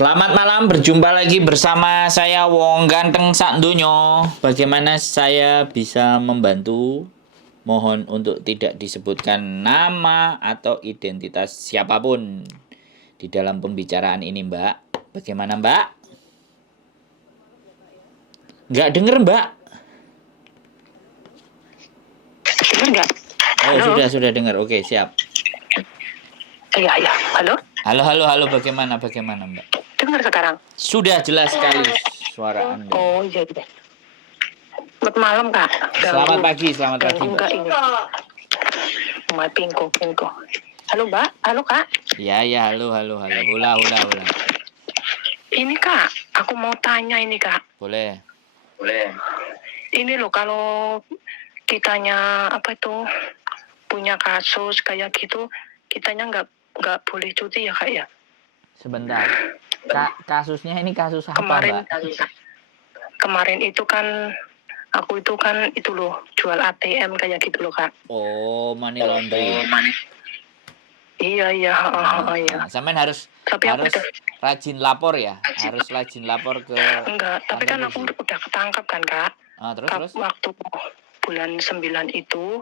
Selamat malam, berjumpa lagi bersama saya Wong Ganteng Sakdonyo. Bagaimana saya bisa membantu? Mohon untuk tidak disebutkan nama atau identitas siapapun di dalam pembicaraan ini, Mbak. Bagaimana, Mbak? Nggak denger, Mbak? Dengar nggak? Oh, Halo? sudah dengar. Oke, siap. Iya. Halo? Halo. Bagaimana, Mbak? Dengar sekarang? Sudah jelas sekali suara Anda. Oh, iya. Selamat malam, Kak. Selamat pagi, Mbak. Enggak ini. Pingko. Halo, Mbak. Halo, Kak. Ya, halo. Hula. Ini, Kak. Aku mau tanya ini, Kak. Boleh. Ini loh, kalau kitanya punya kasus kayak gitu, kitanya nggak boleh cuti ya, Kak ya? Sebentar. Kasusnya ini kasus apa, Kemarin, Mbak? Kemarin itu kan aku itu loh jual ATM kayak gitu loh, Kak. Oh, money laundry. Iya. Sampean harus rajin lapor ya. Harus rajin lapor ke Enggak, tapi kan aku udah ketangkep kan, Kak. Terus? Waktu bulan 9 itu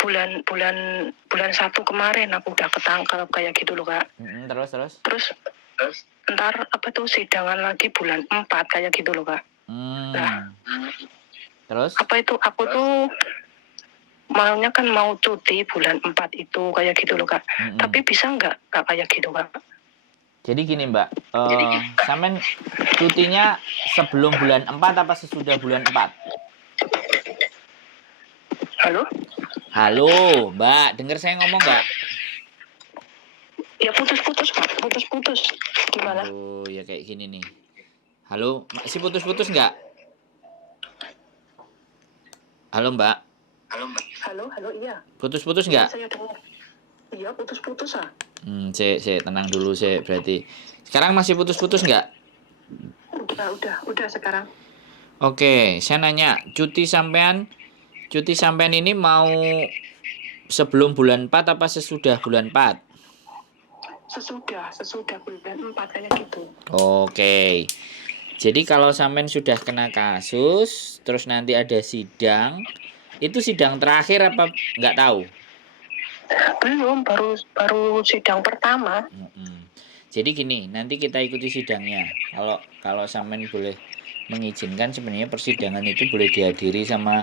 bulan 1 kemarin aku udah ketangkep kayak gitu loh, Kak. Terus? Ntar sidangan lagi bulan 4 kayak gitu loh, Kak. Nah, terus? Aku tuh maunya kan mau cuti bulan 4 itu kayak gitu loh, Kak. Tapi bisa nggak kayak gitu, Kak? Jadi gini, Mbak. Sampean cutinya sebelum bulan 4 apa sesudah bulan 4? Halo, Mbak. Dengar saya ngomong nggak? Ya putus-putus, Kak. Putus-putus. Gimana? Oh, ya kayak gini nih. Halo, masih putus-putus nggak? Halo, Mbak. Halo, iya. Putus-putus nggak? Saya dengar. Iya, putus-putus, ah. Saya tenang dulu, saya berarti. Sekarang masih putus-putus nggak? Udah sekarang. Oke, saya nanya, cuti sampean ini mau sebelum bulan 4 apa sesudah bulan 4? Sesudah bulan 4 kayak gitu. Oke. Jadi kalau sampean sudah kena kasus, terus nanti ada sidang, itu sidang terakhir apa nggak tahu? Belum, baru sidang pertama. Jadi gini, nanti kita ikuti sidangnya. Kalau sampean boleh mengizinkan, sebenarnya persidangan itu boleh dihadiri sama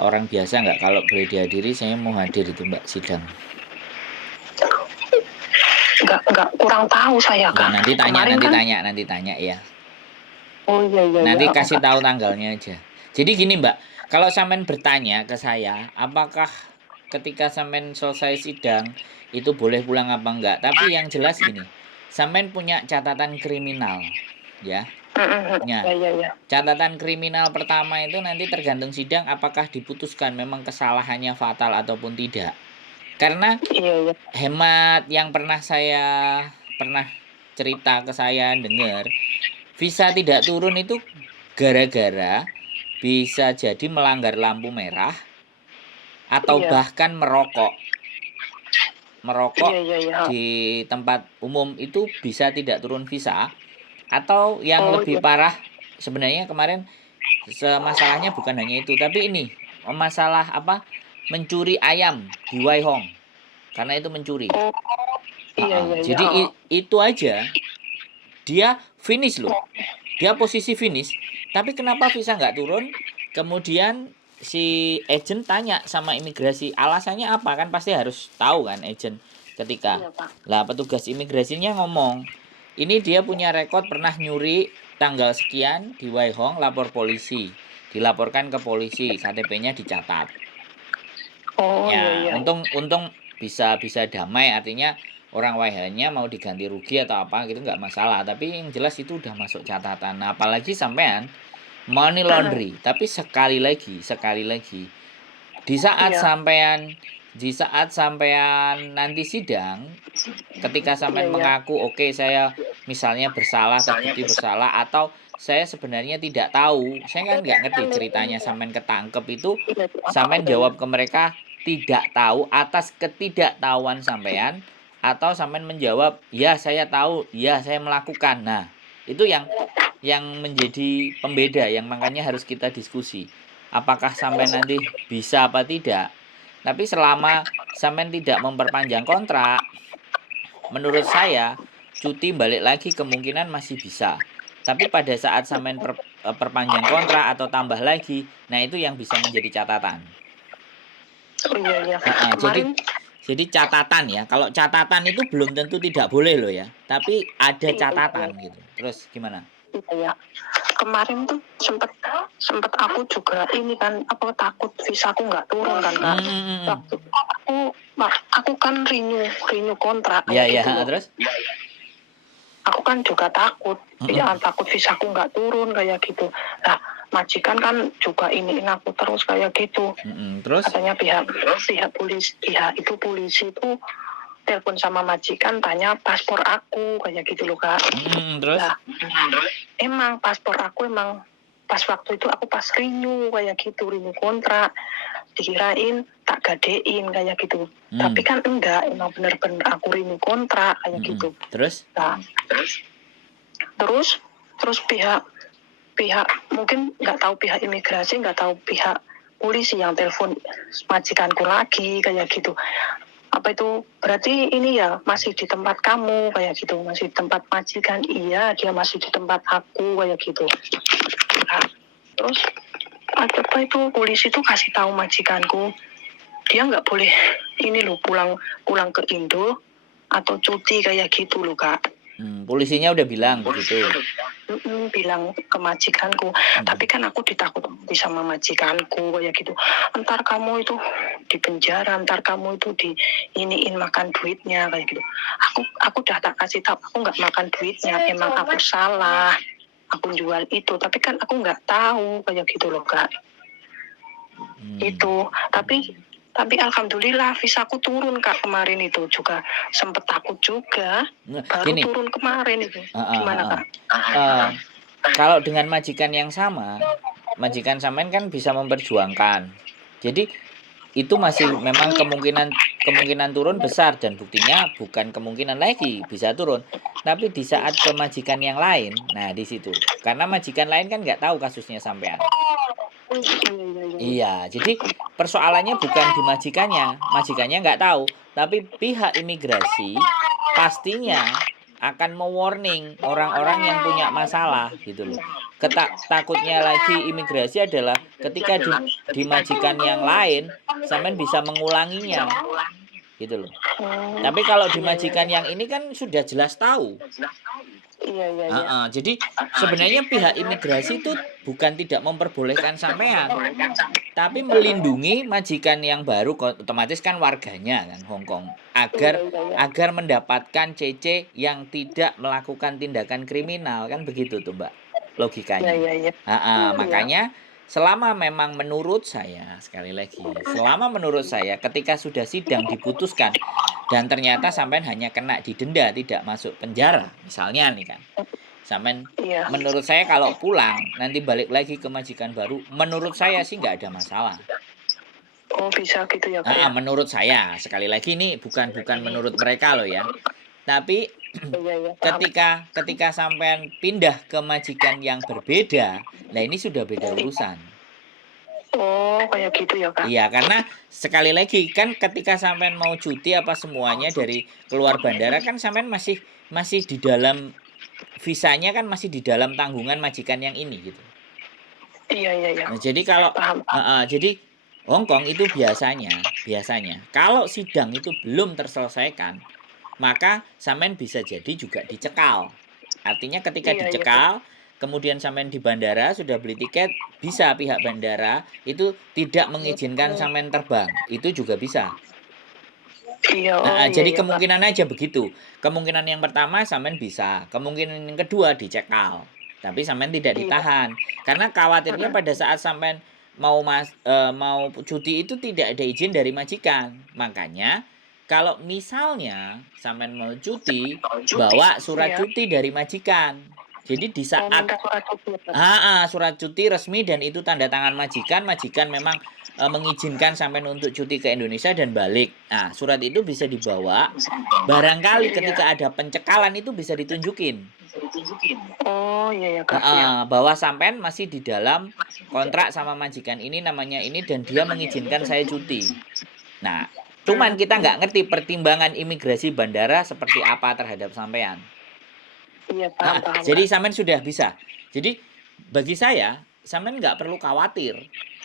orang biasa nggak? Kalau boleh dihadiri, saya mau hadir itu, Mbak, sidang. Nggak, kurang tahu saya, Kak. Nanti tanya ya. Oh iya. Nanti kasih tahu tanggalnya aja. Jadi gini, Mbak, kalau sampean bertanya ke saya, apakah ketika sampean selesai sidang itu boleh pulang apa enggak? Tapi yang jelas gini, sampean punya catatan kriminal, ya. Iya. Catatan kriminal pertama itu nanti tergantung sidang apakah diputuskan memang kesalahannya fatal ataupun tidak. Karena hemat yang pernah cerita ke saya dengar, visa tidak turun itu gara-gara bisa jadi melanggar lampu merah atau bahkan merokok di tempat umum itu bisa tidak turun visa. Atau yang lebih parah, sebenarnya kemarin masalahnya bukan hanya itu, tapi ini masalah mencuri ayam di Waihong, karena itu mencuri. Jadi itu aja dia finish loh, dia posisi finish, tapi kenapa visa nggak turun? Kemudian si agent tanya sama imigrasi, alasannya apa? Kan pasti harus tahu kan agent ketika petugas imigrasinya ngomong, ini dia punya rekod pernah nyuri tanggal sekian di Waihong, lapor polisi, dilaporkan ke polisi, KTP-nya dicatat. Untung bisa damai, artinya orang Waihongnya mau diganti rugi atau apa gitu nggak masalah, tapi yang jelas itu udah masuk catatan. Nah, apalagi sampean money laundry, tapi sekali lagi di saat sampean nanti sidang, ketika sampean mengaku oke, saya misalnya bersalah, terbukti bersalah, atau saya sebenarnya tidak tahu, saya kan nggak ngerti ceritanya sampean ketangkep itu, sampean jawab ke mereka tidak tahu atas ketidaktahuan sampean, atau sampean menjawab, "Ya, saya tahu, ya, saya melakukan." Nah, itu yang menjadi pembeda yang makanya harus kita diskusi. Apakah sampean nanti bisa apa tidak? Tapi selama sampean tidak memperpanjang kontrak, menurut saya cuti balik lagi kemungkinan masih bisa. Tapi pada saat sampean perpanjang kontrak atau tambah lagi, nah itu yang bisa menjadi catatan. Oh iya iya. Heeh, Kemarin jadi catatan ya. Kalau catatan itu belum tentu tidak boleh loh ya. Tapi ada iya, catatan iya, gitu. Terus gimana? iya. Kemarin tuh sempet sempet aku juga ini kan apa takut visaku nggak turun kan Kak. Hmm. Waktu aku kan renew kontrak Ya kayak ya, gitu loh. terus? Aku kan juga takut, ya takut visaku nggak turun kayak gitu. Nah, majikan kan juga iniin aku terus kayak gitu. Terus? Katanya pihak polisi itu telepon sama majikan tanya paspor aku kayak gitu loh Kak. Terus? Nah, emang paspor aku emang pas waktu itu aku pas renew kayak gitu, renew kontrak, dikirain tak gadein kayak gitu. Tapi kan enggak, emang bener-bener aku renew kontrak kayak gitu. Terus? Nah, terus pihak mungkin nggak tahu pihak imigrasi, nggak tahu pihak polisi yang telepon majikanku lagi kayak gitu. Apa itu berarti ini ya masih di tempat kamu kayak gitu, masih di tempat majikan. Iya, dia masih di tempat aku kayak gitu. Nah, terus apa itu polisi tuh kasih tahu majikanku dia nggak boleh ini loh pulang ke Indo atau cuti kayak gitu loh Kak. Polisinya udah bilang begitu. Bilang ke majikanku, tapi kan aku ditakuti sama majikanku kayak gitu. Entar kamu itu di penjara, entar kamu itu di iniin makan duitnya kayak gitu. Aku udah tak kasih tahu aku nggak makan duitnya, emang aku salah, aku jual itu, tapi kan aku nggak tahu kayak gitu loh Kak. Itu, tapi alhamdulillah visaku turun Kak kemarin itu juga sempet takut juga. Baru Gini, turun kemarin itu. Gimana Kak? kalau dengan majikan yang sama, majikan sampean kan bisa memperjuangkan. Jadi itu masih memang kemungkinan turun besar dan buktinya bukan kemungkinan lagi bisa turun. Tapi di saat ke majikan yang lain, nah di situ. Karena majikan lain kan nggak tahu kasusnya sampean. Iya, jadi persoalannya bukan di majikannya nggak tahu, tapi pihak imigrasi pastinya akan mewarning orang-orang yang punya masalah gitu loh. Takutnya lagi imigrasi adalah ketika di majikan yang lain, sampean bisa mengulanginya gitu loh. Tapi kalau di majikan yang ini kan sudah jelas tahu. Iya. Jadi sebenarnya pihak imigrasi itu bukan tidak memperbolehkan sampean, tapi melindungi majikan yang baru, otomatis kan warganya kan Hongkong, agar mendapatkan CC yang tidak melakukan tindakan kriminal, kan begitu tuh Mbak logikanya. Iya. Makanya selama memang menurut saya, sekali lagi, selama menurut saya ketika sudah sidang diputuskan dan ternyata sampean hanya kena didenda tidak masuk penjara misalnya nih kan, sampean menurut saya kalau pulang nanti balik lagi ke majikan baru, menurut saya sih nggak ada masalah. Oh bisa gitu ya Kak? Menurut saya, sekali lagi ini bukan menurut mereka loh ya, tapi ketika sampean pindah ke majikan yang berbeda, nah ini sudah beda urusan. Oh kayak gitu ya Kak? Iya, karena sekali lagi kan ketika sampean mau cuti apa semuanya dari keluar bandara kan sampean masih di dalam visanya, kan masih di dalam tanggungan majikan yang ini gitu. Iya. Nah, jadi kalau jadi Hongkong itu biasanya kalau sidang itu belum terselesaikan, maka sampean bisa jadi juga dicekal. Artinya ketika dicekal, kemudian sampean di bandara sudah beli tiket, bisa pihak bandara itu tidak mengizinkan sampean terbang. Itu juga bisa. Jadi kemungkinan aja begitu. Kemungkinan yang pertama sampean bisa, kemungkinan yang kedua dicekal. Tapi sampean tidak ditahan. Karena khawatirnya pada saat sampean mau cuti itu tidak ada izin dari majikan. Makanya kalau misalnya sampean mau cuti, bawa surat cuti dari majikan. Jadi di Oh, saat minta surat cuti ya, Pak? surat cuti resmi dan itu tanda tangan majikan, majikan memang mengizinkan sampean untuk cuti ke Indonesia dan balik. Nah, surat itu bisa dibawa. Barangkali Iya. ketika ada pencekalan itu bisa ditunjukin. Oh, iya ya, Kak. Iya. Bahwa sampean masih di dalam kontrak sama majikan ini namanya ini dan dia mengizinkan saya cuti. Nah, cuman kita nggak ngerti pertimbangan imigrasi bandara seperti apa terhadap sampean. Iya, paham, paham, Jadi Kak. sampean sudah bisa. Jadi bagi saya, sampean nggak perlu khawatir.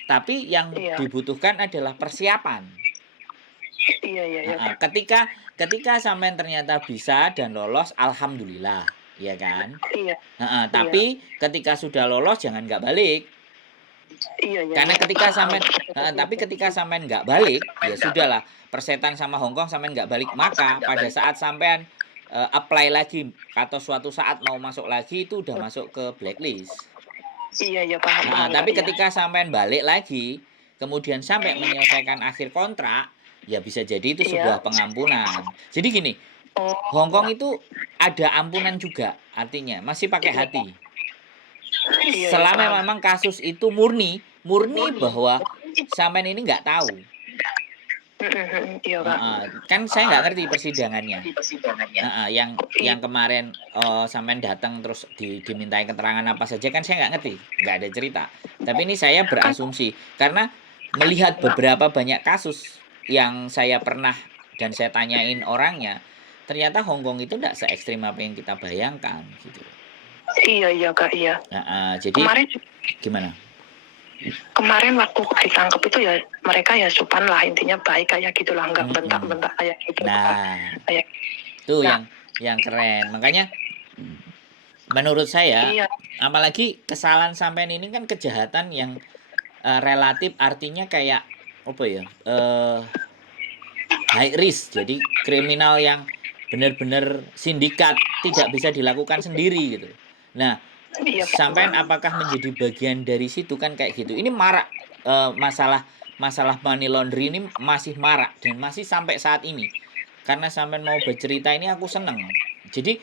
Tapi yang Iya. dibutuhkan adalah persiapan. Iya, iya, iya, Kak. Ketika sampean ternyata bisa dan lolos, alhamdulillah, ya kan? Iya. Iya. Tapi ketika sudah lolos jangan nggak balik. Iya, iya, Karena iya. ketika Paham. sampean tapi ketika sampean nggak balik, ya sudahlah, persetan sama Hong Kong sampean nggak balik, maka pada saat sampean apply lagi atau suatu saat mau masuk lagi itu udah masuk ke blacklist. Iya, iya, paham, paham, Kak. Tapi Iya. ketika sampean balik lagi, kemudian sampai menyelesaikan akhir kontrak, ya bisa jadi itu Iya. sebuah pengampunan. Jadi gini, Oh, Hong Kong itu ada ampunan juga, artinya masih pakai hati. iya, iya, Selama paham. memang kasus itu murni bahwa sampean ini nggak tahu. Iya, Kak. Kan saya nggak ngerti persidangannya. Yang kemarin sampean datang terus dimintai keterangan apa saja kan saya nggak ngerti, nggak ada cerita. Tapi ini saya berasumsi karena melihat beberapa banyak kasus yang saya pernah dan saya tanyain orangnya, ternyata Hong Kong itu nggak se-ekstrim apa yang kita bayangkan gitu. Iya, iya, Kak. Iya. Jadi gimana? Kemarin waktu ditangkap itu ya mereka ya sopan lah, intinya baik kayak gitulah, nggak bentak-bentak kayak gitu. Nah, kayak itu yang keren. Makanya menurut saya, iya, apalagi kesalahan sampean ini kan kejahatan yang relatif, artinya kayak apa ya? High risk. Jadi kriminal yang benar-benar sindikat, tidak bisa dilakukan sendiri gitu. Nah, iya, sampean apakah menjadi bagian dari situ kan kayak gitu. Ini marak masalah money laundry ini masih marak dan masih sampai saat ini. Karena sampean mau bercerita ini aku seneng. Jadi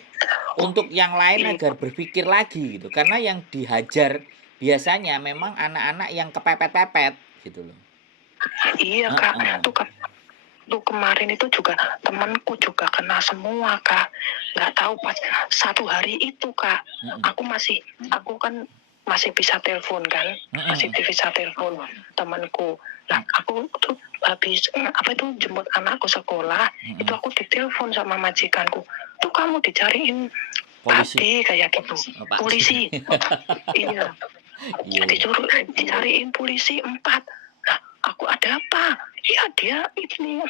untuk yang lain agar berpikir lagi gitu. Karena yang dihajar biasanya memang anak-anak yang kepepet-pepet gitu loh. Iya, Kak. Tuh kemarin itu juga temanku juga kena semua, Kak. Nggak tahu pas satu hari itu, Kak. Aku kan masih bisa telepon kan, masih bisa telepon temanku. Lah aku tuh habis jemput anakku sekolah, itu aku ditelepon sama majikanku. Tuh kamu dicariin polisi kayak gitu. Polisi. Iya. Disuruh dicariin polisi 4. Nah, aku ada apa? Iya dia ini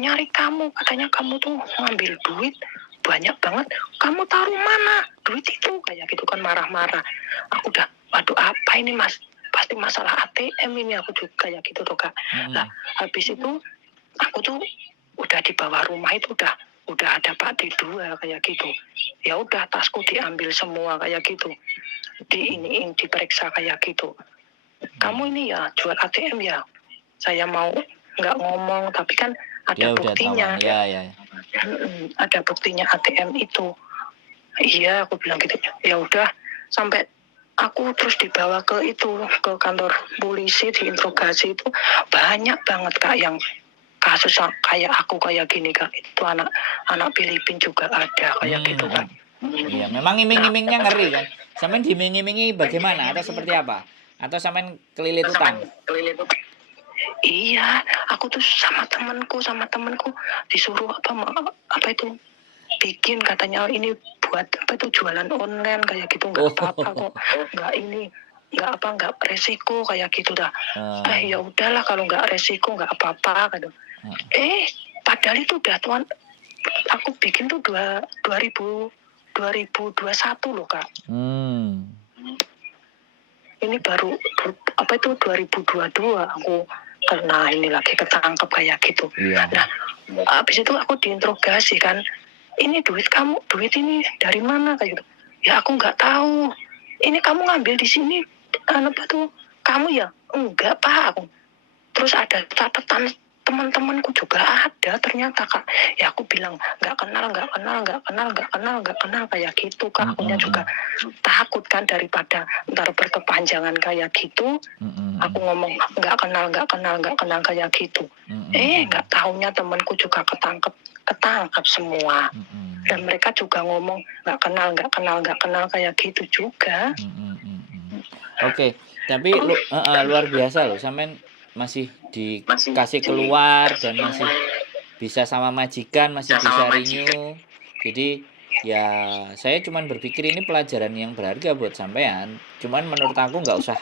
nyari kamu, katanya kamu tuh ngambil duit banyak banget, kamu taruh mana duit itu, kayak gitu kan, marah-marah. Aku udah, waduh apa ini mas, pasti masalah ATM ini, aku juga kayak gitu tuh, Kak. Nah habis itu aku tuh udah di bawah rumah itu udah ada Pak D2 kayak gitu. Ya udah tasku diambil semua kayak gitu, diperiksa kayak gitu. Kamu ini ya jual ATM ya? Saya mau nggak ngomong, tapi kan ada buktinya. Ada buktinya ATM itu. Iya, aku bilang gitu. Ya udah, sampai aku terus dibawa ke kantor polisi, diinterogasi. Itu banyak banget, Kak, yang kasus kayak aku kayak gini, Kak. Itu anak Filipina juga ada kayak gitu, Kak. Iya, memang iming-imingnya ngeri kan. Sampean diiming-imingi bagaimana atau seperti apa? Atau sampean kelilit utang? Iya, aku tuh sama temanku disuruh apa itu bikin, katanya ini buat jualan online kayak gitu, nggak apa-apa kok, nggak resiko kayak gitu dah. Ya udahlah kalau nggak resiko nggak apa-apa gitu. Padahal itu udah tuan aku bikin tuh 2021 loh, Kak. Ini baru 2022 aku kena ini lagi ketangkep kayak gitu. Nah, habis itu aku diinterogasi kan, ini duit ini dari mana kayak gitu. Ya aku nggak tahu. Ini kamu ngambil di sini kamu ya? Enggak, Pak. Terus ada catatan teman-temanku juga ada ternyata Kak. Ya aku bilang nggak kenal kayak gitu Kak. Akunya juga takut kan daripada ntar berkepanjangan kayak gitu. Aku ngomong nggak kenal kayak gitu. Nggak taunya temanku juga ketangkep semua. Dan mereka juga ngomong nggak kenal kayak gitu juga. Oke, tapi luar biasa loh, sampean masih dikasih keluar dan masih bisa sama majikan, masih bisa renew. Jadi ya saya cuman berpikir ini pelajaran yang berharga buat sampean. Cuman menurut aku nggak usah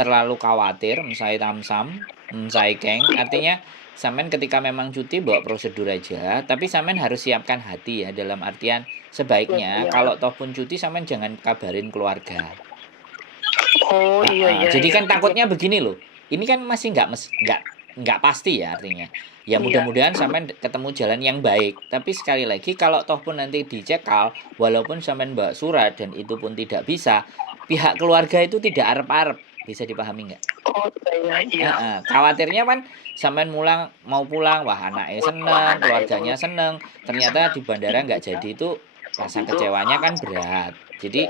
terlalu khawatir, msai tamsam, msai keng. Artinya sampean ketika memang cuti bawa prosedur aja, tapi sampean harus siapkan hati ya, dalam artian sebaiknya kalau toh pun cuti sampean jangan kabarin keluarga. Oh iya. Jadi kan takutnya begini loh. Ini kan masih nggak pasti ya artinya. Ya mudah-mudahan sampean ketemu jalan yang baik. Tapi sekali lagi kalau toh pun nanti dicekal, walaupun sampean bawa surat dan itu pun tidak bisa, pihak keluarga itu tidak arep-arep. Bisa dipahami nggak? Oh iya. Khawatirnya kan sampean mau pulang, wah anaknya seneng, keluarganya seneng, ternyata di bandara nggak jadi, itu rasa kecewanya kan berat. Jadi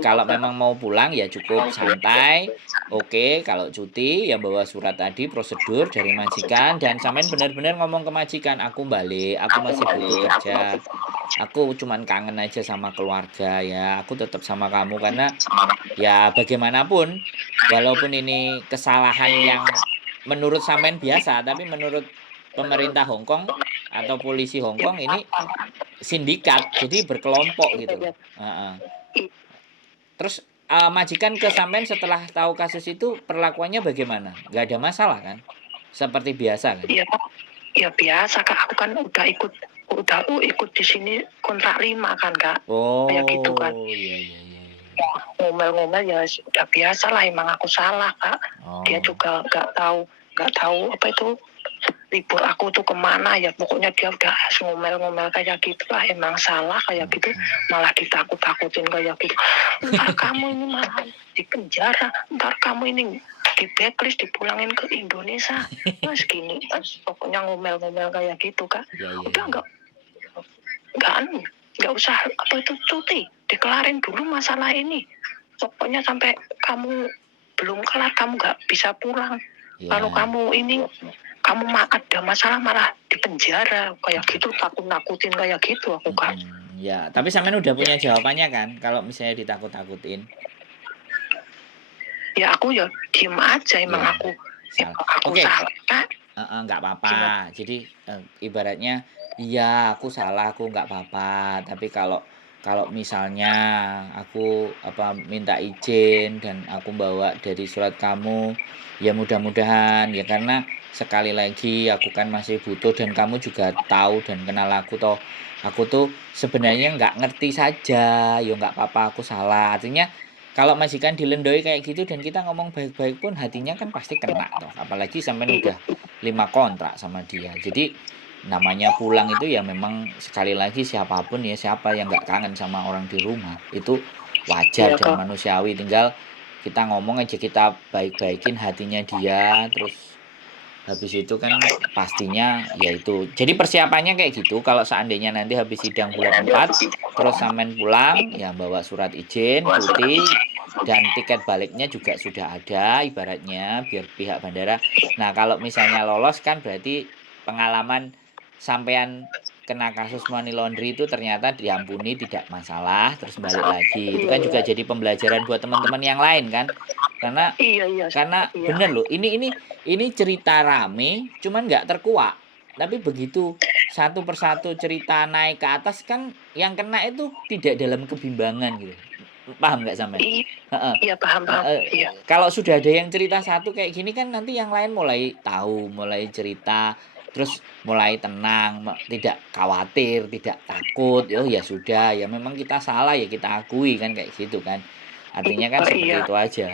kalau memang mau pulang ya cukup santai. Oke, kalau cuti ya bawa surat tadi, prosedur dari majikan, dan sampean benar-benar ngomong ke majikan, aku balik, aku masih butuh kerja. Aku cuman kangen aja sama keluarga ya. Aku tetap sama kamu karena ya bagaimanapun walaupun ini kesalahan yang menurut sampean biasa, tapi menurut pemerintah Hong Kong atau polisi Hong Kong ini sindikat, jadi berkelompok gitu loh. Terus majikan ke sampean setelah tahu kasus itu perlakuannya bagaimana? Nggak ada masalah kan? Seperti biasa kan? Ya biasa Kak, aku kan udah ikut di sini kontrak 5 kan Kak. Kayak gitu kan. Iya. Ngomel-ngomel ya udah biasa lah, emang aku salah Kak. Dia juga nggak tahu apa itu libur aku tuh kemana ya, pokoknya dia udah ngomel-ngomel kayak gitu lah, emang salah kayak gitu, malah ditakut-takutin kayak gitu. Ntar kamu ini malah di penjara, ntar kamu ini di blacklist, dipulangin ke Indonesia, mas gini, pokoknya ngomel-ngomel kayak gitu Kak. Udah nggak usah apa itu cuti, dikelarin dulu masalah ini, pokoknya sampai kamu belum kelar kamu nggak bisa pulang. Kalau kamu ada masalah malah di penjara kayak gitu, takut-nakutin kayak gitu aku Kak. Ya, tapi sampean udah punya jawabannya kan kalau misalnya ditakut-takutin? Ya aku ya diem aja, emang aku salah Kak. Nggak apa-apa. Jadi ibaratnya iya aku salah, aku nggak apa-apa. Tapi kalau misalnya aku minta izin dan aku bawa dari surat kamu, ya mudah-mudahan ya, karena sekali lagi aku kan masih butuh dan kamu juga tahu dan kenal aku toh. Aku tuh sebenarnya nggak ngerti saja, ya nggak apa-apa, aku salah. Artinya kalau majikan dilendoi kayak gitu dan kita ngomong baik-baik pun hatinya kan pasti kena toh. Apalagi sampai udah 5 kontrak sama dia. Jadi namanya pulang itu ya memang sekali lagi siapapun ya, siapa yang nggak kangen sama orang di rumah, itu wajar dan manusiawi. Tinggal kita ngomong aja, kita baik-baikin hatinya dia, terus habis itu kan pastinya ya itu. Jadi persiapannya kayak gitu. Kalau seandainya nanti habis sidang bulan 4 terus sampean pulang ya bawa surat izin cuti, dan tiket baliknya juga sudah ada ibaratnya biar pihak bandara. Nah, kalau misalnya lolos kan berarti pengalaman sampean kena kasus money laundry itu ternyata diampuni, tidak masalah, terus balik lagi. Itu kan juga jadi pembelajaran buat teman-teman yang lain kan. Karena bener loh, ini cerita rame cuman nggak terkuak. Tapi begitu satu persatu cerita naik ke atas kan yang kena itu tidak dalam kebimbangan gitu. Paham nggak sampean? Iya paham. Iya. Kalau sudah ada yang cerita satu kayak gini kan nanti yang lain mulai tahu, mulai cerita, terus mulai tenang, tidak khawatir, tidak takut. Oh ya sudah, ya memang kita salah ya kita akui kan, kayak gitu kan. Artinya kan seperti itu aja.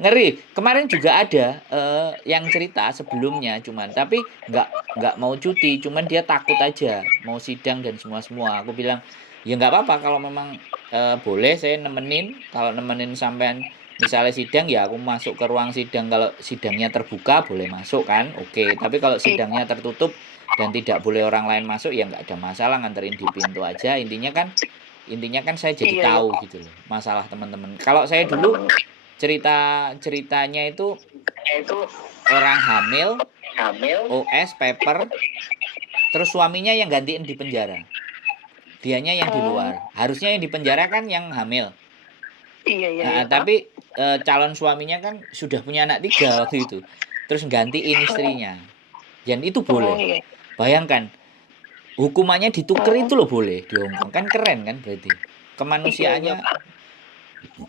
Ngeri. Kemarin juga ada yang cerita sebelumnya cuman, tapi nggak mau cuti, cuman dia takut aja mau sidang dan semua. Aku bilang, ya nggak apa-apa kalau memang boleh saya nemenin, kalau nemenin sampean misalnya sidang ya aku masuk ke ruang sidang, kalau sidangnya terbuka boleh masuk kan, oke. Tapi kalau sidangnya tertutup dan tidak boleh orang lain masuk ya nggak ada masalah, nganterin di pintu aja. Intinya kan saya jadi Iya ya, tahu gitu loh masalah teman-teman. Kalau saya dulu teman-teman ceritanya itu itu orang hamil, hamil. OS, paper, terus suaminya yang gantiin di penjara. Dianya yang di Oh, luar. Harusnya yang di penjara kan yang hamil. iya iya Nah, iya Kak. tapi calon suaminya kan sudah punya anak 3 waktu itu. Terus gantiin istrinya. Dan itu Oh boleh. iya. Bayangkan, hukumannya ditukar Oh itu loh boleh di Hong Kong. Kan keren kan berarti. iya iya Kemanusiaannya Kak.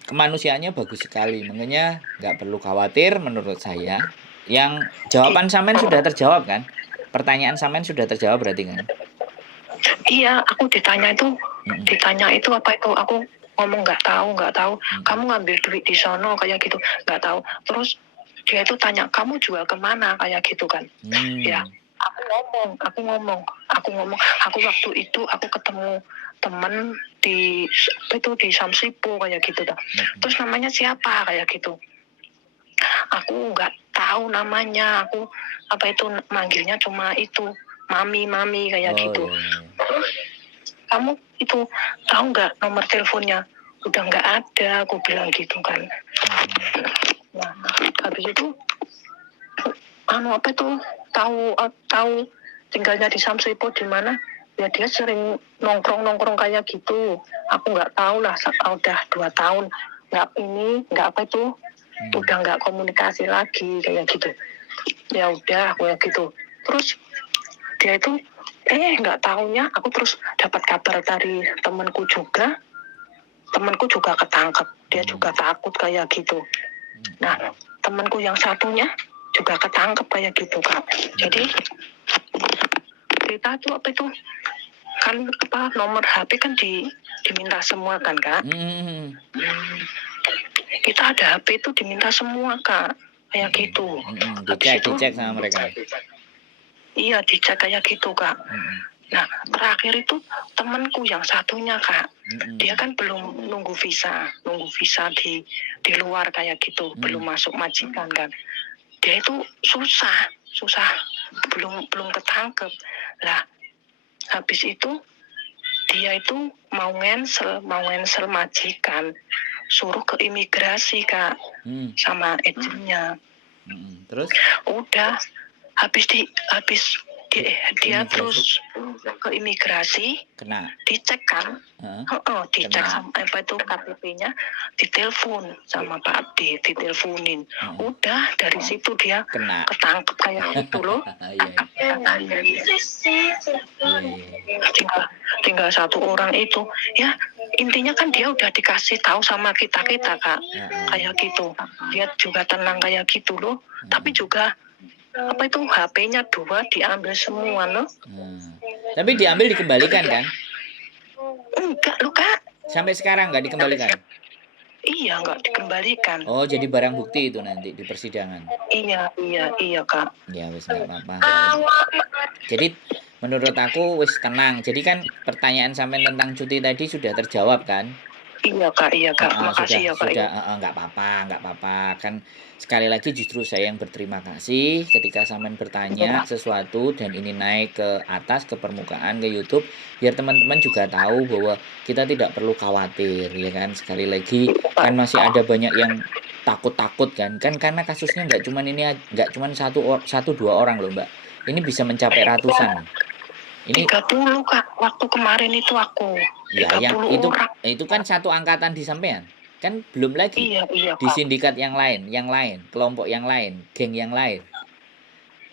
kemanusiaannya bagus sekali. Makanya nggak perlu khawatir menurut saya. Yang jawaban Samen sudah terjawab kan? Pertanyaan Samen sudah terjawab berarti kan? Iya, aku Mm-mm. ditanya itu apa itu? Aku ngomong nggak tahu. Mm-mm. Kamu ngambil duit di sono kayak gitu, nggak tahu. Terus dia itu tanya kamu jual kemana kayak gitu kan? Ya, Hmm. aku waktu itu aku ketemu temen di apa itu di Samsipo kayak gitu dah. Mm-mm. Terus namanya siapa kayak gitu? Aku nggak tahu namanya. Aku apa itu manggilnya cuma itu mami kayak Oh gitu. ya ya ya. Kamu itu tahu nggak nomor teleponnya? Udah nggak ada, aku bilang gitu kan. Mm-mm. Nah, habis itu apa itu tahu tinggalnya di Samsipo di mana? Ya dia sering nongkrong kayak gitu. Aku nggak tahu lah, udah 2 tahun nggak apa itu, Hmm. udah nggak komunikasi lagi kayak gitu. Ya udah kayak gitu. Terus dia itu nggak tahunya aku terus dapat kabar dari temanku juga ketangkep, dia juga takut kayak gitu. Nah, temanku yang satunya juga ketangkep kayak gitu Kak. Jadi kita tuh apa itu kan apa nomor HP kan diminta semua kan Kak. Hmm. Kita ada HP itu diminta semua Kak kayak gitu. Habis itu Dicek sama mereka. iya dicek kayak gitu Kak. Mm-mm. Nah terakhir itu temanku yang satunya Kak, Mm-mm. dia kan belum nunggu visa di luar kayak gitu, belum masuk majikan kan. Dia itu susah belum ketangkep lah. Habis itu dia itu mau ngensel majikan, suruh ke imigrasi Kak sama agennya. Terus Udah habis dia imigrasi? terus ke imigrasi, Kena. dicek kan, dicek Kena. sama apa itu KTP-nya, ditelepon sama Pak D, diteleponin. Udah dari situ dia Kena. ketangkep kayak gitu loh. Tinggal satu orang itu, ya intinya kan dia udah dikasih tahu sama kita Kak, kayak gitu. Dia juga tenang kayak gitu loh. Tapi juga apa itu HP-nya 2 diambil semua loh. Tapi diambil dikembalikan kan? Enggak loh Kak. Sampai sekarang nggak dikembalikan? Iya nggak dikembalikan. Oh jadi barang bukti itu nanti di persidangan? Iya Kak. Ya wis nggak apa-apa. Jadi menurut aku wis tenang. Jadi kan pertanyaan sampean tentang cuti tadi sudah terjawab kan? Iya Kak. Makasih ya Kak. Sudah, nggak apa-apa. Kan sekali lagi justru saya yang berterima kasih ketika sampean bertanya sesuatu dan ini naik ke atas, ke permukaan, ke YouTube, biar teman-teman juga tahu bahwa kita tidak perlu khawatir, ya kan? Sekali lagi kan masih ada banyak yang takut kan karena kasusnya nggak cuman satu dua orang loh Mbak, ini bisa mencapai ratusan. Ini 30 Kak, waktu kemarin itu aku. ya yang 30 orang. itu kan satu angkatan di sampean. Kan belum lagi Iya di Kak. sindikat yang lain, kelompok yang lain, geng yang lain.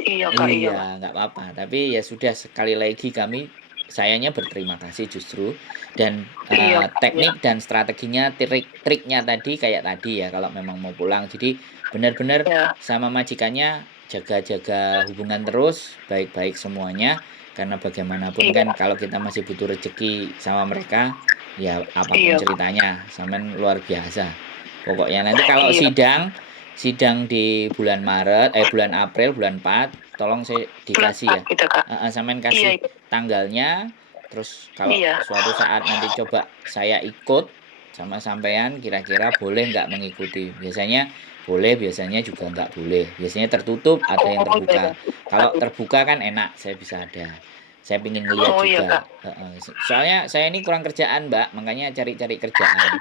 Iya Kak. Iya, nggak apa-apa. Tapi ya sudah, sekali lagi sayanya berterima kasih justru, dan teknik dan strateginya, triknya tadi kayak tadi ya, kalau memang mau pulang. Jadi benar-benar sama majikannya jaga-jaga hubungan terus, baik-baik semuanya. Karena bagaimanapun kan kalau kita masih butuh rezeki sama mereka, ya apapun ceritanya, sampean luar biasa. Pokoknya nanti kalau sidang di bulan April, bulan 4, tolong saya dikasih ya. Sampean kasih tanggalnya, terus kalau suatu saat nanti coba saya ikut sama sampean kira-kira boleh nggak mengikuti. Biasanya boleh, biasanya juga nggak boleh. Biasanya tertutup, ada yang Oh iya. terbuka. Kalau terbuka kan enak, saya bisa ada. Saya pingin ngeliat Oh iya juga. Kak. Soalnya saya ini kurang kerjaan, Mbak, makanya cari-cari kerjaan.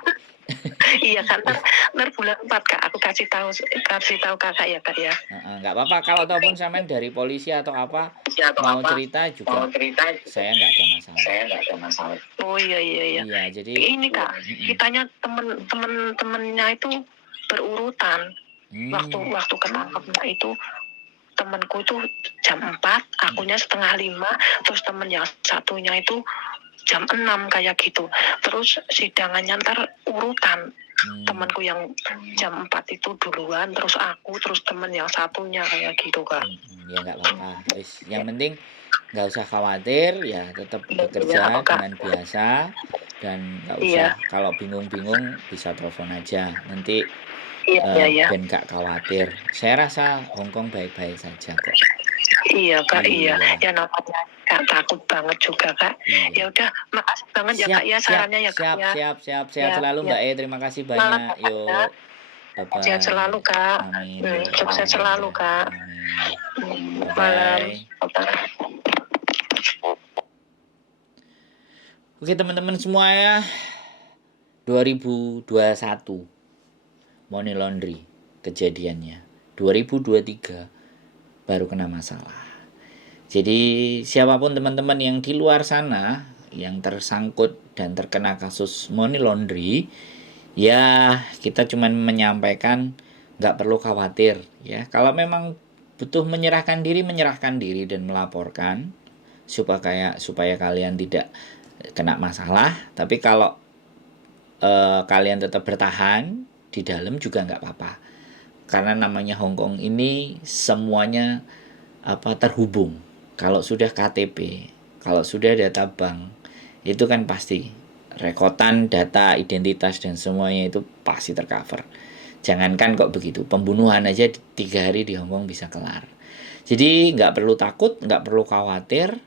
Iya kan, ntar bulan 4 Kak, aku kasih tahu Kakak ya Kak ya. Nggak apa-apa, kalau ataupun sampean dari polisi atau apa, Atau mau apa, cerita mau juga cerita saya nggak ada masalah. saya nggak ada masalah. Oh iya iya iya. Iya, jadi Ini Kak, kitanya temen-temennya itu berurutan. Waktu ketangkepnya itu temanku itu jam 4, akunya setengah 5, terus temen yang satunya itu jam 6 kayak gitu. Terus sidangannya ntar urutan. Temanku yang jam 4 itu duluan, terus aku, terus temen yang satunya kayak gitu Kak. Ya nggak apa-apa. Yang penting nggak usah khawatir, ya tetap Iya, bekerja Kak. dengan biasa dan nggak usah kalau bingung-bingung bisa telepon aja. Nanti Iya. ben nggak khawatir. Saya rasa Hongkong baik-baik saja kok. Iya Kak, iya. Iya. Ya namanya Kak takut banget juga Kak. Iya. Ya udah, makasih banget ya Kak ya sarannya ya Kak ya. Siap Ya, selalu ya. Mbak E. Terima kasih Semangat banyak. ya, Kak, ya. Yuk. Bye-bye. Sehat selalu Kak. Amin. Sukses selalu Kak. Amin. Malam. Bye-bye. Oke teman-teman semua ya, 2021 money laundry kejadiannya, 2023 baru kena masalah. Jadi siapapun teman-teman yang di luar sana yang tersangkut dan terkena kasus money laundry, ya kita cuman menyampaikan nggak perlu khawatir ya. Kalau memang butuh menyerahkan diri dan melaporkan supaya kalian tidak kena masalah. Tapi kalau kalian tetap bertahan di dalam juga nggak apa-apa, karena namanya Hongkong ini semuanya terhubung. Kalau sudah KTP, kalau sudah data bank, itu kan pasti rekotan data identitas dan semuanya itu pasti tercover. Jangankan kok begitu, pembunuhan aja 3 hari di Hongkong bisa kelar. Jadi nggak perlu takut, nggak perlu khawatir,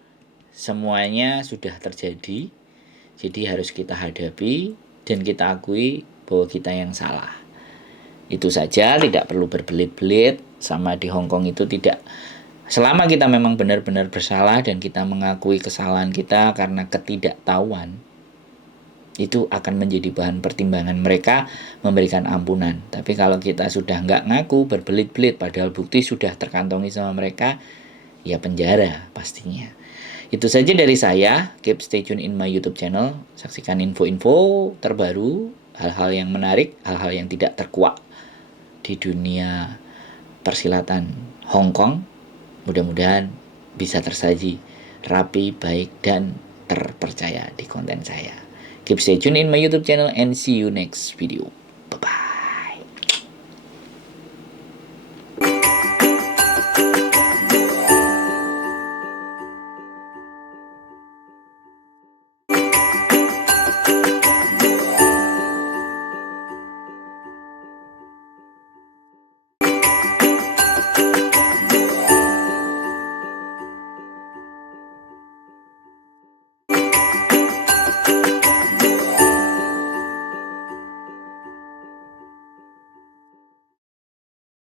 semuanya sudah terjadi. Jadi harus kita hadapi dan kita akui bahwa kita yang salah. Itu saja, tidak perlu berbelit-belit. Sama di Hongkong itu tidak, selama kita memang benar-benar bersalah dan kita mengakui kesalahan kita karena ketidaktahuan, itu akan menjadi bahan pertimbangan mereka memberikan ampunan. Tapi kalau kita sudah nggak ngaku, berbelit-belit padahal bukti sudah terkantongi sama mereka, ya penjara pastinya. Itu saja dari saya. Keep stay tune in my YouTube channel. Saksikan info-info terbaru, hal-hal yang menarik, hal-hal yang tidak terkuak di dunia persilatan Hongkong. Mudah-mudahan bisa tersaji rapi, baik, dan terpercaya di konten saya. Keep stay tune in my YouTube channel and see you next video.